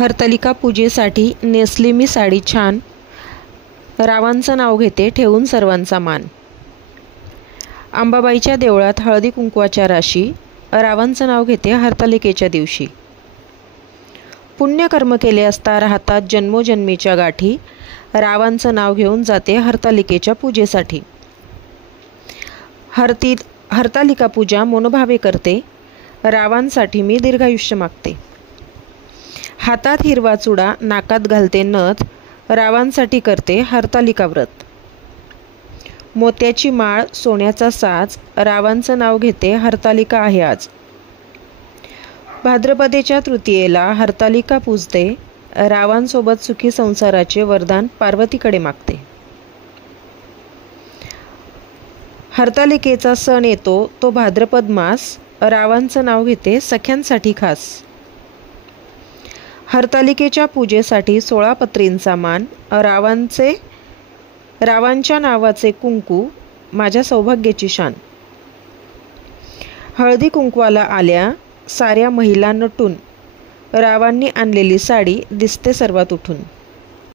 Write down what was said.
हरतालिका पूजेसाठी नेसली मी साडी छान, रावांचं नाव घेते ठेवून सर्वांचा मान। अंबाबाईच्या देवळात हळदी कुंकवाच्या राशी, रावांचं नाव घेते हरतालिकेच्या दिवशी। पुण्यकर्म केले असता राहतात जन्मोजन्मीच्या गाठी, रावांचं नाव घेऊन जाते हरतालिकेच्या पूजेसाठी। हरतालिका पूजा मनोभावे करते, रावांसाठी मी दीर्घायुष्य मागते। हातात हिरवा चुडा, नाकात घालते नथ, रावांसाठी करते हरतालिका व्रत। मोत्याची माळ, सोन्याचा साज, रावांचं नाव घेते हरतालिका आहे आज। भाद्रपदेच्या तृतीयेला हरतालिका पूजते, रावांसोबत सुखी संसाराचे वरदान पार्वतीकडे मागते। हरतालिकेचा सण येतो तो भाद्रपद मास, रावांचं नाव घेते सख्यांसाठी खास। हरतालिकेच्या पूजेसाठी 16 पत्रींचा मान, रावांच्या नावाचे कुंकू, माझ्या सौभाग्याची शान। हळदी कुंकवाला आल्या साऱ्या महिला नटून, रावांनी आणलेली साडी दिसते सर्वात उठून।